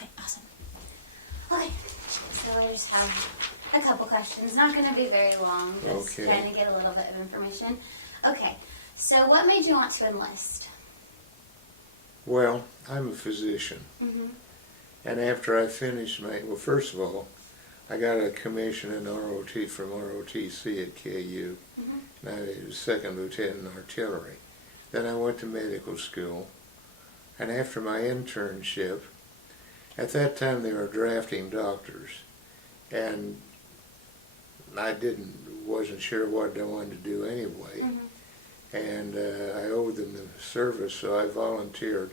Okay, awesome. Okay, so I just have a couple questions. Not going to be very long. Just Okay. trying to get a little bit of information. Okay, so what made you want to enlist? Well, I'm a physician. Mm-hmm. And after I finished well, first of all, I got a commission in ROT from ROTC at KU. Mm-hmm. And I was second lieutenant in artillery. Then I went to medical school. And after my internship, at that time they were drafting doctors. And I wasn't sure what I wanted to do anyway. Mm-hmm. And I owed them the service, so I volunteered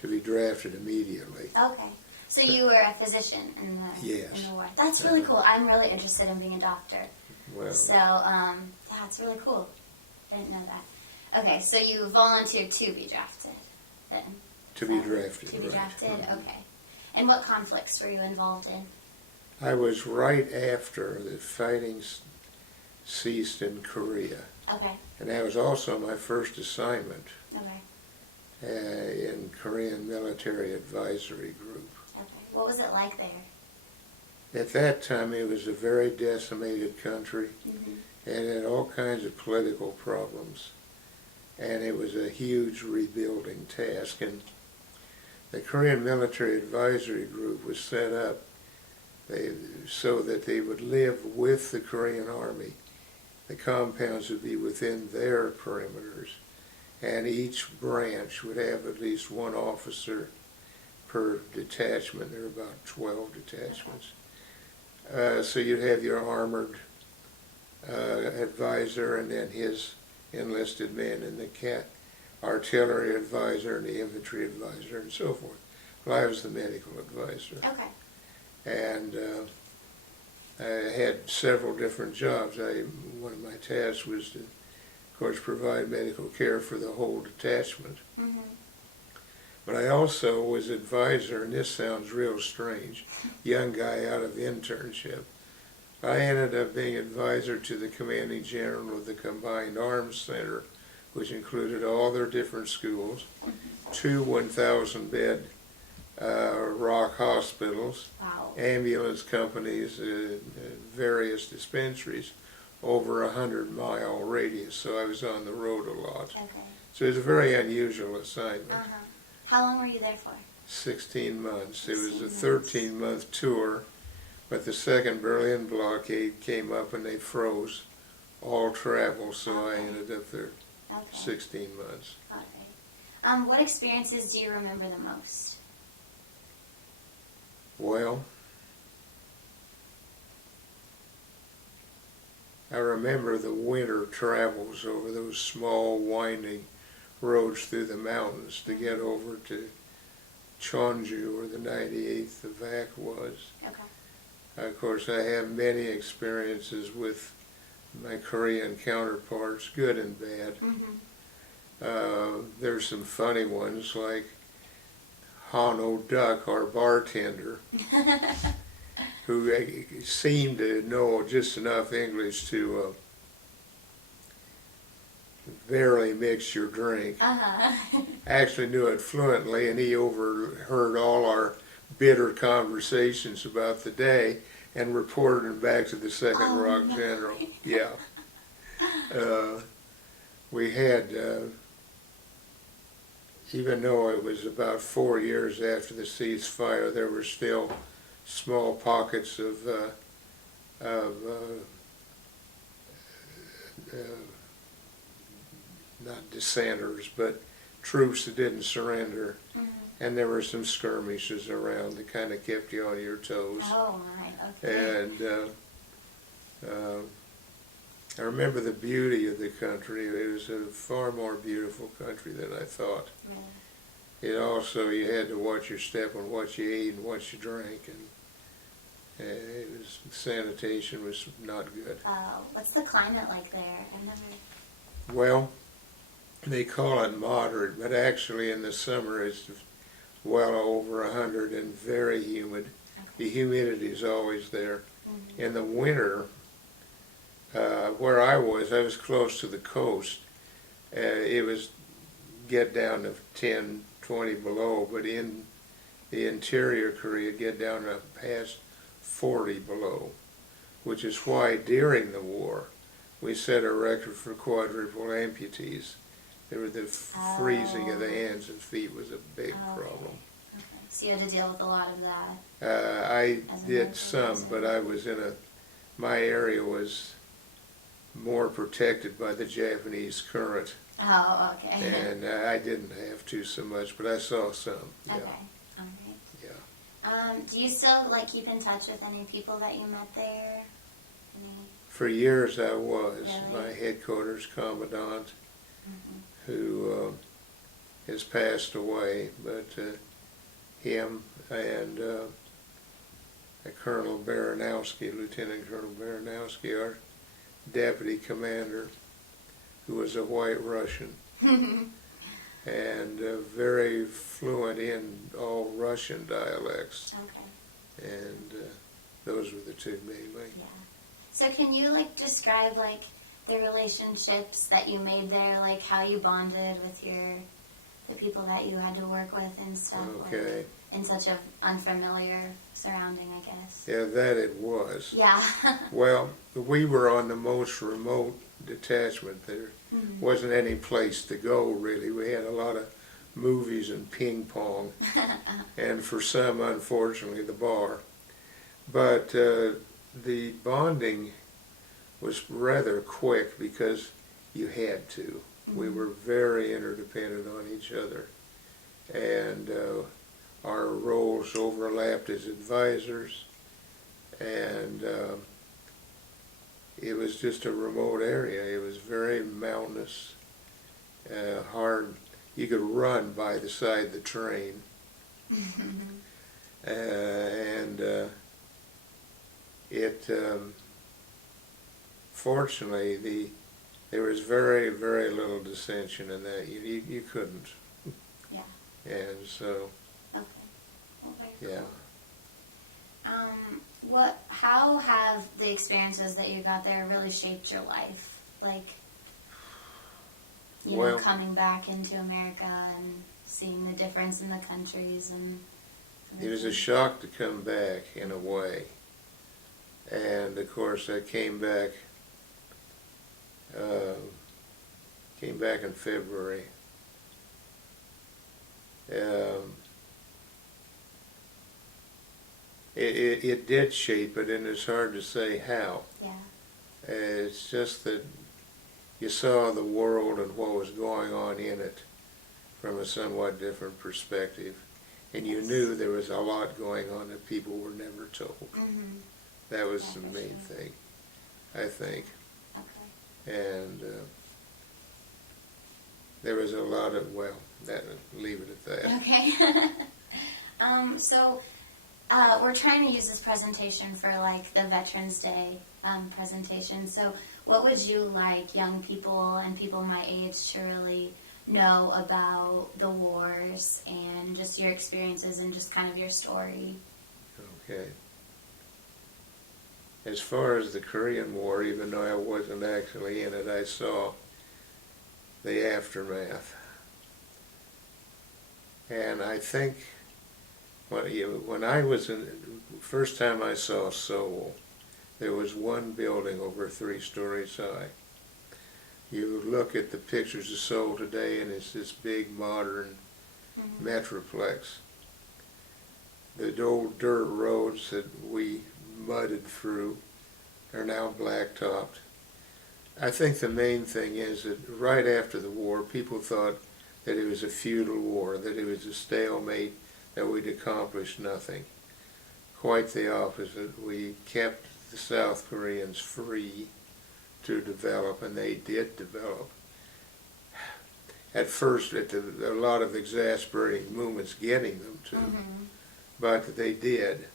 to be drafted immediately. Okay. So you were a physician in the Yes. in the war. That's really cool. I'm really interested in being a doctor. Well, So, yeah, it's really cool. Didn't know that. Okay, so you volunteered to be drafted then? to be drafted. To be right. drafted, Mhm. okay. And what conflicts were you involved in? I was right after the fighting ceased in Korea. Okay, And that was also my first assignment okay, in Korean Military Advisory Group. okay. What was it like there? At that time, it was a very decimated country, Mm-hmm. and had all kinds of political problems. And it was a huge rebuilding task. And the Korean Military Advisory Group was set up so that they would live with the Korean Army. The compounds would be within their perimeters, and each branch would have at least one officer per detachment. There were about 12 detachments. So you'd have your armored advisor, and then his enlisted men, and the artillery advisor, and the infantry advisor, and so forth. Well, I was the medical advisor. Okay, And I had several different jobs. One of my tasks was to, of course, provide medical care for the whole detachment. mm-hmm. But I also was advisor, and this sounds real strange, young guy out of internship. I ended up being advisor to the commanding general of the Combined Arms Center, which included all their different schools, 2 1,000-bed rock hospitals, Wow. ambulance companies, various dispensaries, over 100-mile radius, so I was on the road a lot. Okay. So it was a very unusual assignment. Uh-huh. How long were you there for? 16 months. It was a 16 13-month tour, but the second Berlin blockade came up and they froze all travel, so I Okay. ended up there Okay. 16 months. All right. What experiences do you remember the most? Well, I remember the winter travels over those small winding roads through the mountains to get over to Cheonju, where the 98th Evac was. Okay. Of course, I have many experiences with my Korean counterparts, good and bad. Mm-hmm. There's some funny ones, like Hano Duck, our bartender, who seemed to know just enough English to barely mix your drink. Uh-huh. Actually knew it fluently, and he overheard all our bitter conversations about the day and reported them back to the Second Oh, Rock no. General. Yeah. We had, even though it was about 4 years after the ceasefire, there were still small pockets of not dissenters, but troops that didn't surrender. Mm-hmm. And there were some skirmishes around that kind of kept you on your toes. Oh, my. Okay. And I remember the beauty of the country. It was a far more beautiful country than I thought. Really? It also, you had to watch your step on what you ate and what you drank, and sanitation was not good. What's the climate like there? I've never... Well, they call it moderate, but actually in the summer it's well over 100 and very humid. Okay. The humidity is always there. Mm-hmm. In the winter, where I was close to the coast. It was get down to 10, 20 below, but in the interior Korea get down to past 40 below, which is why during the war we set a record for quadruple amputees. The freezing of the hands and feet was a big problem. Okay. So you had to deal with a lot of that. I As a did military some, person. but I was my area was more protected by the Japanese current, Oh, okay. and I didn't have to so much, but I saw some. Yeah. Okay. All right. Yeah. Do you still keep in touch with any people that you met there? Any? For years I was. Really? My headquarters commandant, Mm-hmm. who has passed away, but him and Colonel Baranowski, Lieutenant Colonel Baranowski, our deputy commander, who was a white Russian and very fluent in all Russian dialects, Okay. and those were the two mainly. Yeah. So can you describe the relationships that you made there, how you bonded with the people that you had to work with and stuff? Okay. In such an unfamiliar surrounding, I guess. Yeah, that it was. Yeah. Well, we were on the most remote detachment. There Mhm. wasn't any place to go, really. We had a lot of movies and ping pong, and for some, unfortunately, the bar. But the bonding was rather quick because you had to. We were very interdependent on each other, and our roles overlapped as advisors, and it was just a remote area. It was very mountainous, hard. You could run by the side of the train, and it fortunately there was very, very little dissension in that. You couldn't. Yeah. And so, Okay. Well, very yeah. cool. How have the experiences that you got there really shaped your life? Well- Coming back into America and seeing the difference in the countries and It was a everything. shock to come back in a way. And of course I came back in February. It did shape it, and it's hard to say how. Yeah. It's just that you saw the world and what was going on in it from a somewhat different perspective. And you knew there was a lot going on that people were never told. Mm-hmm. That was Yeah, the for main sure. thing, I think. Okay. And there was a lot of, leave it at that. Okay. So we're trying to use this presentation for the Veterans Day presentation. So what would you like young people and people my age to really know about the wars and just your experiences and just kind of your story? Okay. As far as the Korean War, even though I wasn't actually in it, I saw the aftermath. And I think when I was first time I saw Seoul, there was one building over 3 stories high. You look at the pictures of Seoul today, and it's this big modern metroplex. The old dirt roads that we mudded through are now blacktopped. I think the main thing is that right after the war, people thought that it was a futile war, that it was a stalemate, that we'd accomplished nothing. Quite the opposite. We kept the South Koreans free to develop, and they did develop. At first, a lot of exasperating movements getting them to, but they did.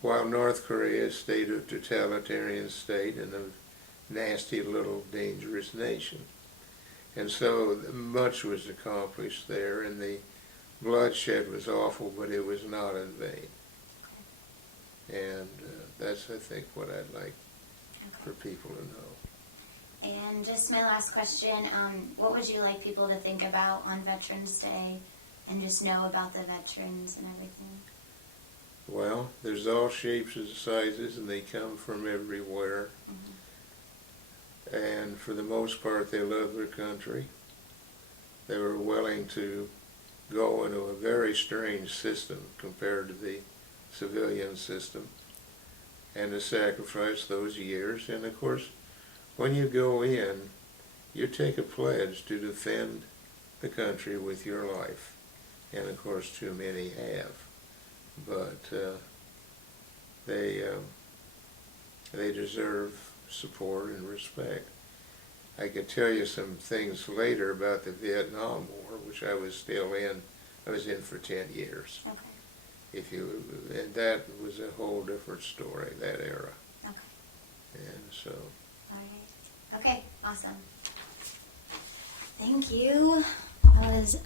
While North Korea stayed a totalitarian state and a nasty little dangerous nation. And so much was accomplished there, and the bloodshed was awful, but it was not in vain. And that's, I think, what I'd like for people to know. And just my last question, what would you like people to think about on Veterans Day and just know about the veterans and everything? Well, there's all shapes and sizes, and they come from everywhere. And for the most part, they love their country. They were willing to go into a very strange system compared to the civilian system, and to sacrifice those years. And of course, when you go in, you take a pledge to defend the country with your life. And of course, too many have. But they deserve support and respect. I could tell you some things later about the Vietnam War, which I was still in. I was in for 10 years. Okay. And that was a whole different story, that era. Okay. And so. All right. Okay. Awesome. Thank you. That was